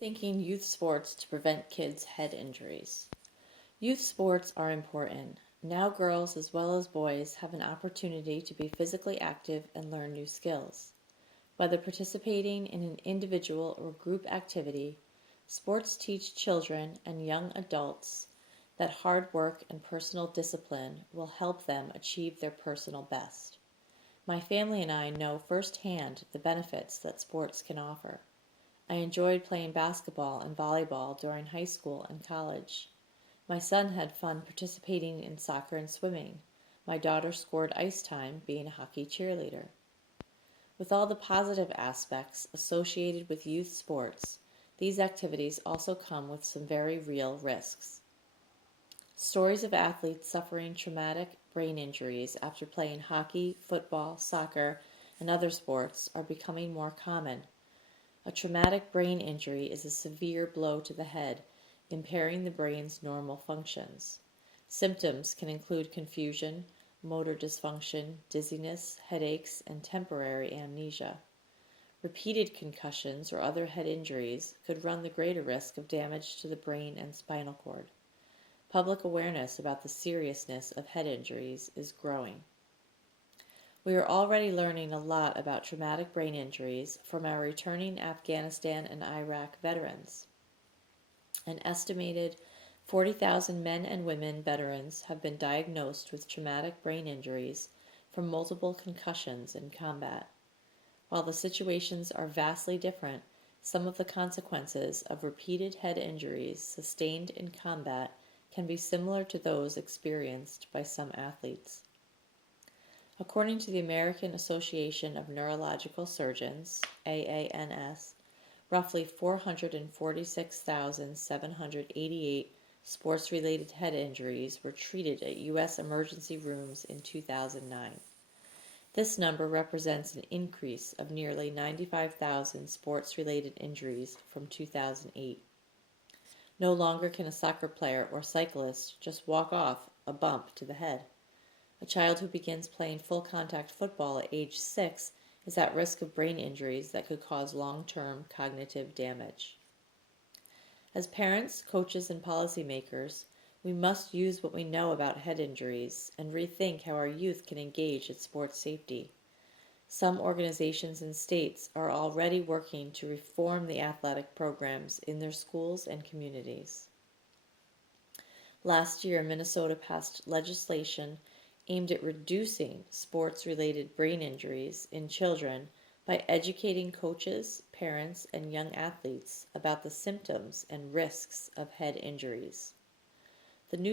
Thinking youth sports to prevent kids' head injuries. Youth sports are important. Now girls as well as boys have an opportunity to be physically active and learn new skills. Whether participating in an individual or group activity, sports teach children and young adults that hard work and personal discipline will help them achieve their personal best. My family and I know firsthand the benefits that sports can offer. I enjoyed playing basketball and volleyball during high school and college. My son had fun participating in soccer and swimming. My daughter scored ice time being a hockey cheerleader. With all the positive aspects associated with youth sports, these activities also come with some very real risks. Stories of athletes suffering traumatic brain injuries after playing hockey, football, soccer, and other sports are becoming more common. A traumatic brain injury is a severe blow to the head, impairing the brain's normal functions. Symptoms can include confusion, motor dysfunction, dizziness, headaches, and temporary amnesia. Repeated concussions or other head injuries could run the greater risk of damage to the brain and spinal cord. Public awareness about the seriousness of head injuries is growing. We are already learning a lot about traumatic brain injuries from our returning Afghanistan and Iraq veterans. An estimated 40,000 men and women veterans have been diagnosed with traumatic brain injuries from multiple concussions in combat. While the situations are vastly different, some of the consequences of repeated head injuries sustained in combat can be similar to those experienced by some athletes. According to the American Association of Neurological Surgeons, AANS, roughly 446,788 sports-related head injuries were treated at U.S. emergency rooms in 2009. This number represents an increase of nearly 95,000 sports-related injuries from 2008. No longer can a soccer player or cyclist just walk off a bump to the head. A child who begins playing full-contact football at age 6 is at risk of brain injuries that could cause long-term cognitive damage. As parents, coaches, and policymakers, we must use what we know about head injuries and rethink how our youth can engage in sports safety. Some organizations and states are already working to reform the athletic programs in their schools and communities. Last year, Minnesota passed legislation aimed at reducing sports-related brain injuries in children by educating coaches, parents, and young athletes about the symptoms and risks of head injuries. The new